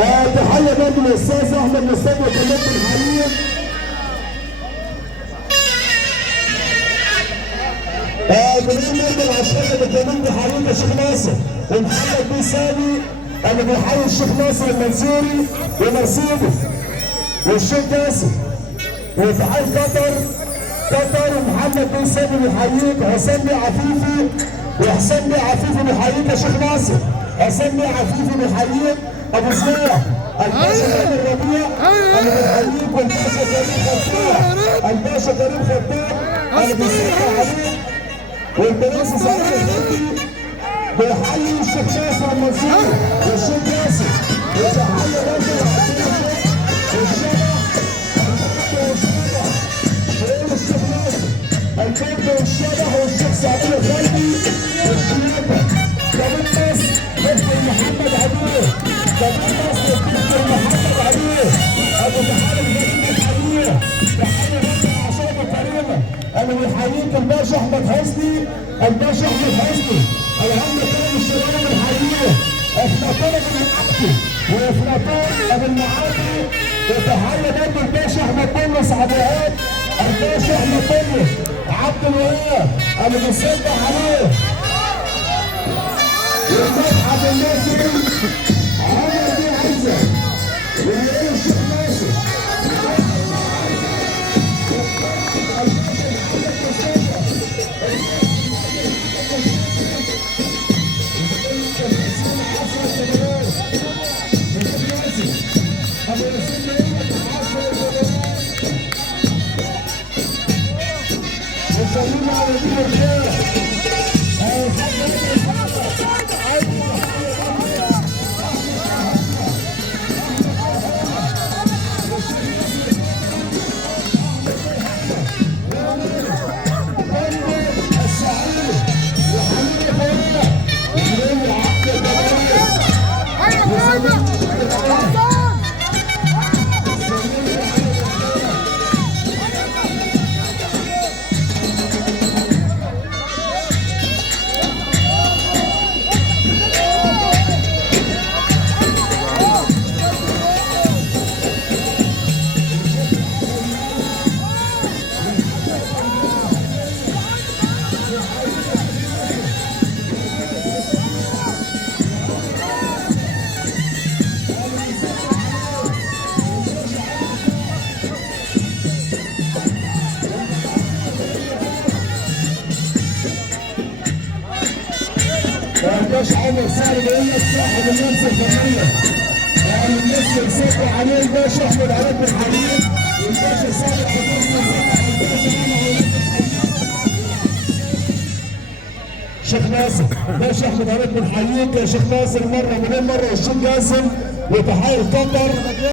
تحيه برضه للاستاذ احمد مصطفى كلمت الحريق. بنقول برضه العشاقه بكلمت الحريق يا شيخ ناصر ومحمد بن سامي اللي بيحيي الشيخ ناصر المنصوري ومرسيدس والشيخ جاسم وتحيي قطر ومحمد بن سامي بيحييك وحسام بن عفيفي وحسام بن عفيفي بيحييك يا شيخ ناصر. حسام بن عفيفي بيحييك ابو زياد الباشا كريم ربيع اللي بيحييك والباشا كريم خطاب الباشا كريم خطاب اللي بيسلم عليك والبرنس سعيد الغدي بيحيي الشيخ ناصر المنصوري والشيخ ياسر وتحيه برضه الكبد والشبح والشيخ سعيد الغدي والشياكه كمان ناس دكتور محمد عبيد كمان ناس دكتور محمد عبيد ابو تحالف جميل عليه تحيه برضه العشاقه الكريمه انا بيحييك الباشا احمد حسني الباشا احمد حسني العم كريم الشباب بنحييه افلاطون ابن المعطي وافلاطون ابن المعاطي وتحيه برضه الباشا احمد بولس عبد الباشا احمد بولس عبد الوهاب اللي بيصدق عليه والمدحت الناصري عمر بن عزه ويقول الشيخ ناصر وسلموا على دين الرجاله الباشا عمر سالم يقول لك صاحب النفس الفنيه يعني الناس بيصدقوا عليه الباشا احمد عبد الحليم والباشا صالح شيخ ناصر باشا احمد عبد الحليم يا شيخ ناصر مره من المره والشيخ جاسم وتحيه قطر